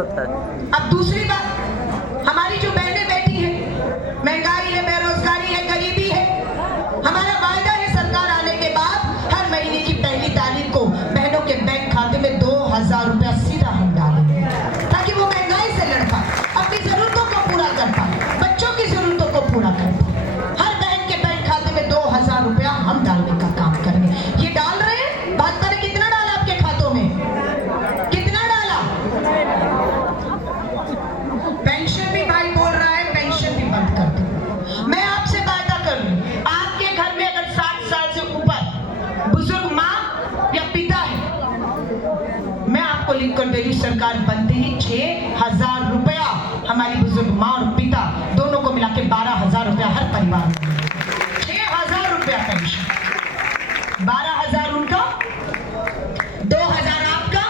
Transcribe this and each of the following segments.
सकता है। अब दूसरी बात, हमारी जो बहनें बैठी हैं, महंगाई है, बेरोजगारी है, गरीबी है, हमारा वायदा है सरकार आने के बाद हर महीने की पहली तारीख को बहनों के बैंक खाते में 2000 रुपया सीधा हम डालेंगे, ताकि वो महंगाई से लड़ पाए, अपनी जरूरतों को पूरा कर पाए, बच्चों की जरूरतों को पूरा कर पाए। हर बहन के बैंक खाते में 2000 रुपया हम डालने का काम करेंगे। ये डाल रहे हैं, भाजपा ने कितना डाला आपके खातों में? कितना डाला? पेंशन भी भाई बोल रहा है पेंशन भी बंद कर दो। मैं आपसे वादा कर रही हूं, आपके घर में अगर 60 साल से ऊपर बुजुर्ग माँ या पिता है, मैं आपको लिख कर दे रही हूं, सरकार बनते ही 6000 रुपया हमारी बुजुर्ग माँ और पिता दोनों को मिला के 12000 रुपया हर परिवार में, 6000 रुपया पेंशन, 12000 उनका, 2000 आपका,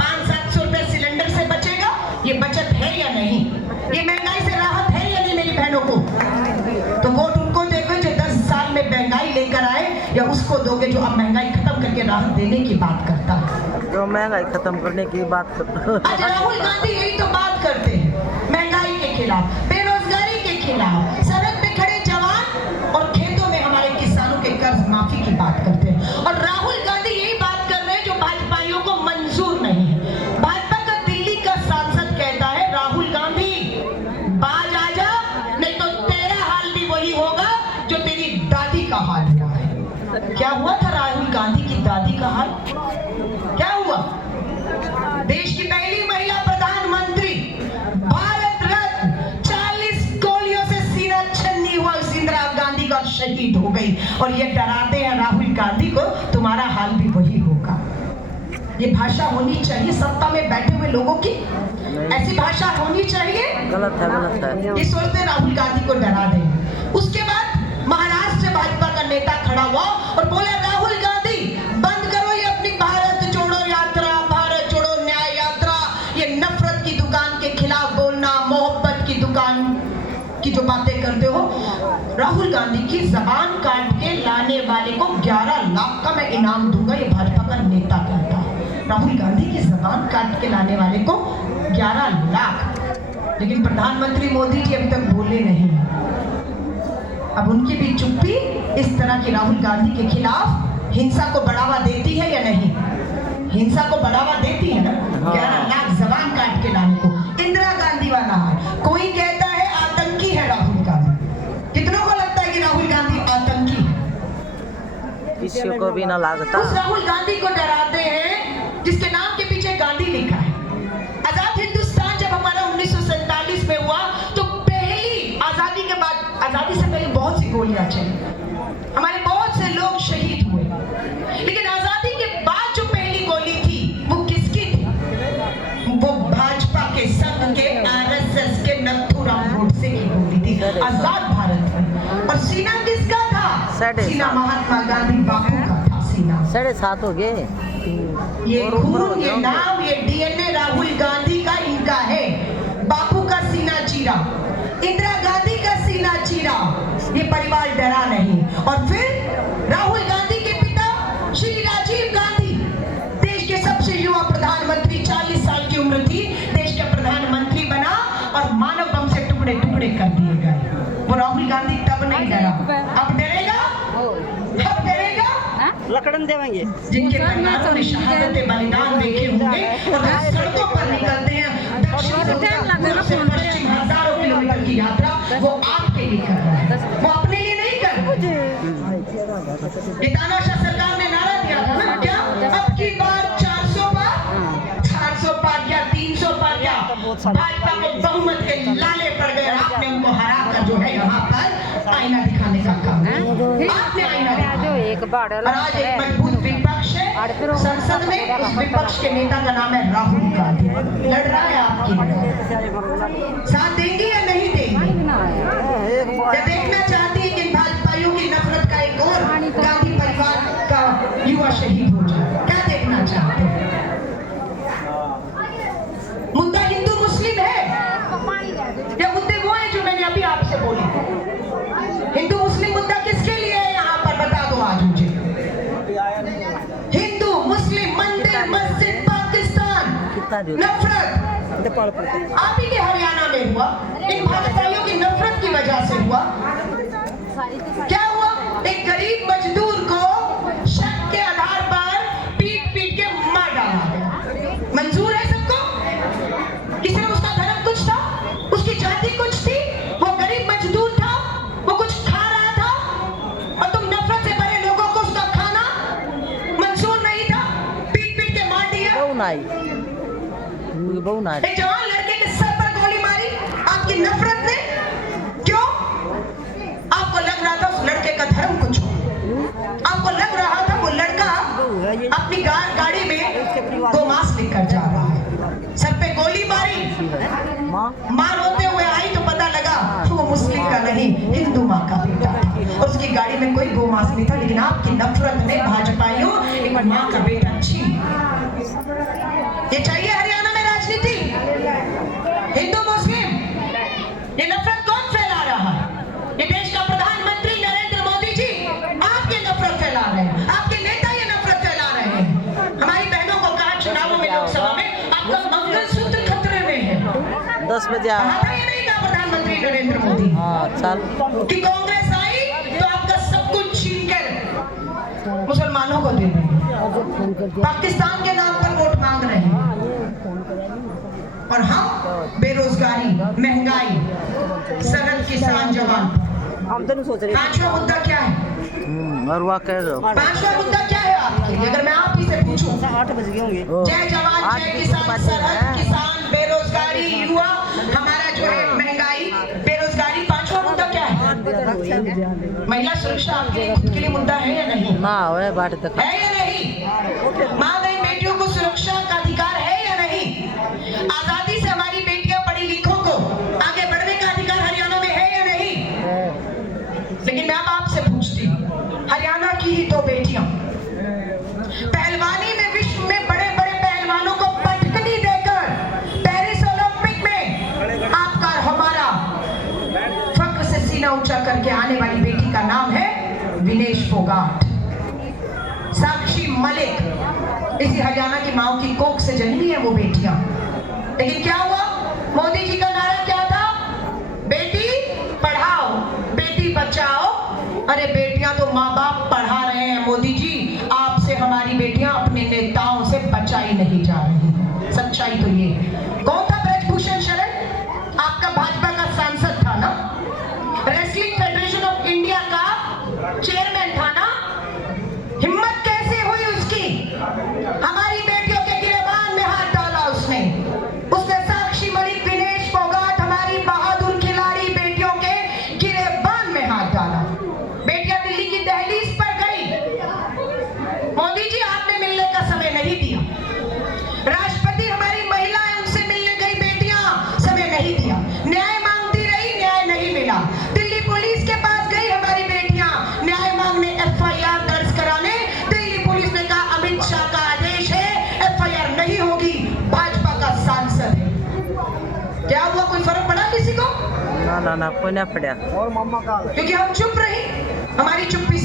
500-700 रुपया सिलेंडर से बचेगा। ये बचत है या नहीं? ये महंगाई से राहत है या नहीं मेरी बहनों को? तो वोट उनको दोगे जो 10 साल में महंगाई लेकर आए, या उसको दोगे जो अब महंगाई खत्म करके राहत देने की बात करता है? जो महंगाई खत्म करने की बात करता आज राहुल गांधी यही तो बात करते हैं, महंगाई के खिलाफ, बेरोजगारी के खिलाफ, सड़क पे खड़े जवान और खेतों में हमारे किसानों के कर्ज माफी की बात करते हैं। और राहुल गांधी यही बात कर रहे हैं जो भाजपाइयों को मंजूर नहीं है। भाजपा का दिल्ली का सांसद कहता है, राहुल गांधी बाज आ जा, नहीं तो तेरा हाल भी वही होगा जो तेरी दादी का हाल हुआ है। क्या हुआ था राहुल गांधी की दादी का हाल? क्या हुआ? देश की पहली महिला प्रधानमंत्री, भारत रत्न, 40 गोलियों से सीना छन्नी हुआ उस इंदिरा गांधी का शहीद हो गई। और ये डराते हैं राहुल गांधी को, तुम्हारा हाल भी वही होगा। ये भाषा होनी चाहिए सत्ता में बैठे हुए लोगों की? ऐसी भाषा होनी चाहिए? गलत है, गलत है। ये सोचते हैं राहुल गांधी को डरा दें। उसके बाद महाराष्ट्र भाजपा का नेता खड़ा हुआ और बोला, राहुल गांधी बंद करो ये अपनी भारत जोड़ो यात्रा, भारत जोड़ो न्याय यात्रा, ये नफरत की दुकान के खिलाफ बोलना, मोहब्बत की दुकान की जो बातें करते हो। राहुल गांधी की जबान काट के लाने वाले को 11 लाख का मैं इनाम दूंगा, ये भाजपा का नेता कहता है। राहुल गांधी की जबान काट के लाने वाले को 11 लाख। लेकिन प्रधानमंत्री मोदी जी अभी तक बोले नहीं। अब उनकी भी चुप्पी इस तरह की राहुल गांधी के खिलाफ हिंसा को बढ़ावा देती है या नहीं? हिंसा को बढ़ावा देती है ना। 11 लाख जबान काट के लाने को इंदिरा गांधी वाला है। कोई कहता है आतंकी है राहुल गांधी। कितनों को लगता है कि राहुल गांधी आतंकी है? किसी को भी ना लगता। उस राहुल गांधी को डराते हैं जिसके नाम के पीछे गांधी लिखा है। आजाद हिंदुस्तान जब हमारा 1947 में हुआ तो पहली आजादी के बाद, आजादी से पहले बहुत सी गोलियां चली, हमारे बहुत से लोग शहीद हुए, लेकिन आजादी के बाद जो पहली गोली थी वो किसकी थी? वो भाजपा के संघ के, आरएसएस के नथुराम गोडसे की गोली थी आजाद भारत में। और सीना किसका था? सीना महात्मा गांधी बापू का था सीना। 7.5 हो गए। ये खून, ये नाम, ये डीएनए राहुल गांधी का इनका है। बापू का सीना चीरा, इंदिरा गांधी का सीना चीरा, ये परिवार डरा नहीं। और फिर राहुल गांधी के पिता श्री राजीव गांधी, देश के सबसे युवा प्रधानमंत्री, 40 साल की उम्र थी, देश का प्रधानमंत्री बना और मानव बम से टुकड़े टुकड़े कर दिए गए। वो राहुल गांधी तब नहीं डरा, अब डरेगा? अब डरेगा? लकड़न देवेंगे। जिनके परिवारों ने शहादतें बलिदान देखे होंगे और सड़कों पर निकलते हैं, दक्षिण से पश्चिम हजारों किलोमीटर की यात्रा, वो आपके लिए कर रहा है, वो अपने लिए नहीं कर रहा। ये तानाशाह सरकार ने नारा दिया था ना, क्या अब की बार 400 पार, 400 पार क्या, 300 पार क्या, भाजपा को बहुमत के लाले पड़ गए। आपने उनको हरा कर जो है यहाँ पर आईना दिखाने का काम, आपने आईना दिखाया। और आज एक मजबूत विपक्ष है संसद में, उस विपक्ष के नेता का नाम है राहुल गांधी, लड़ रहा है आपकी लड़ाई। साथ देंगे या नहीं देंगे? या देखना चाहती है कि भाजपाइयों की नफरत का एक और गांधी परिवार का युवा शहीद हो जाए? क्या देखना चाहते हैं? मुद्दा हिंदू मुस्लिम है या मुद्दे वो है जो मैंने अभी आपसे बोली? हिंदू मुस्लिम मुद्दा किसके लिए है यहाँ पर बता दो आज मुझे। हिंदू मुस्लिम, मंदिर, मस्जिद, पाकिस्तान, नफरत, आप ही के हरियाणा में हुआ, इन भाजपाइयों की नफरत की वजह से हुआ। क्या हुआ? एक गरीब मजदूर को शक के आधार पर पीट पीट के मार डाला गया। मंजूर है सबको? किसी ने उसका धर्म कुछ था, उसकी जाति कुछ थी, वो गरीब मजदूर था, वो कुछ खा रहा था और तुम नफरत से भरे लोगों को उसका खाना मंजूर नहीं था, पीट पीट के मार दिया। एक जवान लड़के के सर पर गोली मारी आपकी नफरत ने। क्यों? आपको लग रहा था उस लड़के का धर्म कुछ हो, आपको लग रहा था वो लड़का अपनी गाड़ी में गोमांस लेकर जा रहा है। सर पे गोली मारी, मां रोते हुए आई तो पता लगा वो मुस्लिम का नहीं, हिंदू माँ का बेटा था। उसकी गाड़ी में कोई गोमांस नहीं था, लेकिन आपकी नफरत ने भाजपाइयों एक माँ का बेटा छीन। ये चाहिए हरियाणा में राजनीति? हिंदू मुस्लिम ये नफरत कौन फैला रहा है? ये देश का प्रधानमंत्री नरेंद्र मोदी जी आपकी नफरत फैला रहे हैं, आपके नेता ये नफरत फैला रहे हैं। हमारी बहनों को कहा चुनावों में, लोकसभा में आपका मंगलसूत्र खतरे में है। 10 बजे कहा था ये नहीं कहा प्रधानमंत्री नरेंद्र मोदी चल कि कांग्रेस आई तो आपका सब कुछ छीन कर मुसलमानों को दे देंगे, पाकिस्तान के नाम पर वोट मांग रहे हैं। और हम बेरोजगारी, महंगाई, सरहद किसान जवान। पांचवा मुद्दा क्या है? पांचवा मुद्दा क्या है आपके लिए? अगर मैं आप ही से पूछूं, 8 बज गए होंगे। जय जवान जय किसान, सरहद किसान, बेरोजगारी, युवा, हमारा जो है महंगाई, बेरोजगारी। पांचवा मुद्दा क्या है? महिला सुरक्षा आपके खुद के लिए मुद्दा है या नहीं? है या नहीं? माँ बहन बेटियों को सुरक्षा का अधिकार है या नहीं? आजादी से हमारी बेटियां पढ़ी लिखों को आगे बढ़ने का अधिकार हरियाणा में है या नहीं? लेकिन मैं अब आपसे पूछती हूँ, हरियाणा की ही दो बेटियां पहलवानी में विश्व में बड़े बड़े पहलवानों को पटकनी देकर पेरिस ओलंपिक में आपका हमारा फक्र से सीना ऊंचा करके आने वाली बेटी का नाम है विनेश फोगाट, साक्षी मलिक। इसी हरियाणा की माओ की कोख से जन्मी है वो बेटियां। लेकिन क्या हुआ? मोदी जी का नारा क्या था? बेटी पढ़ाओ, बेटी बचाओ। अरे बेटियां तो माँ बाप पढ़ा रहे हैं मोदी जी, आपसे हमारी बेटियां अपने नेताओं से बचाई नहीं जा रही हैं। सच्चाई तो ये। कौन था ब्रजभूषण शरण? आपका भाजपा का सांसद था ना, रेसलिंग फेडरेशन ऑफ इंडिया का चेयरमैन था ना। हिम्मत कैसे हुई उसकी? हमारी बेटियों के गिरेबान में हाथ डाला उसने। साक्षी मलिक, विनेश फोगाट, हमारी बहादुर खिलाड़ी बेटियों के गिरेबान में हाथ डाला। बेटियां दिल्ली की दहलीज पर गई, मोदी जी आपने मिलने का समय नहीं दिया। राष्ट्रपति हमारी महिलाएं उनसे मिलने गई, बेटियां समय नहीं दिया। न्याय मांगती रही, न्याय नहीं मिला। दिल्ली पुलिस के पास गई हमारी बेटियां न्याय मांगने, FIR दर्ज कराने। दिल्ली पुलिस ने कहा अमित शाह का आदेश है, FIR नहीं होगी, भाजपा का सांसद है। क्या हुआ? कोई फर्क पड़ा किसी को? ना कोई ना पड़ा। क्योंकि हम चुप रहे, हमारी चुप्पी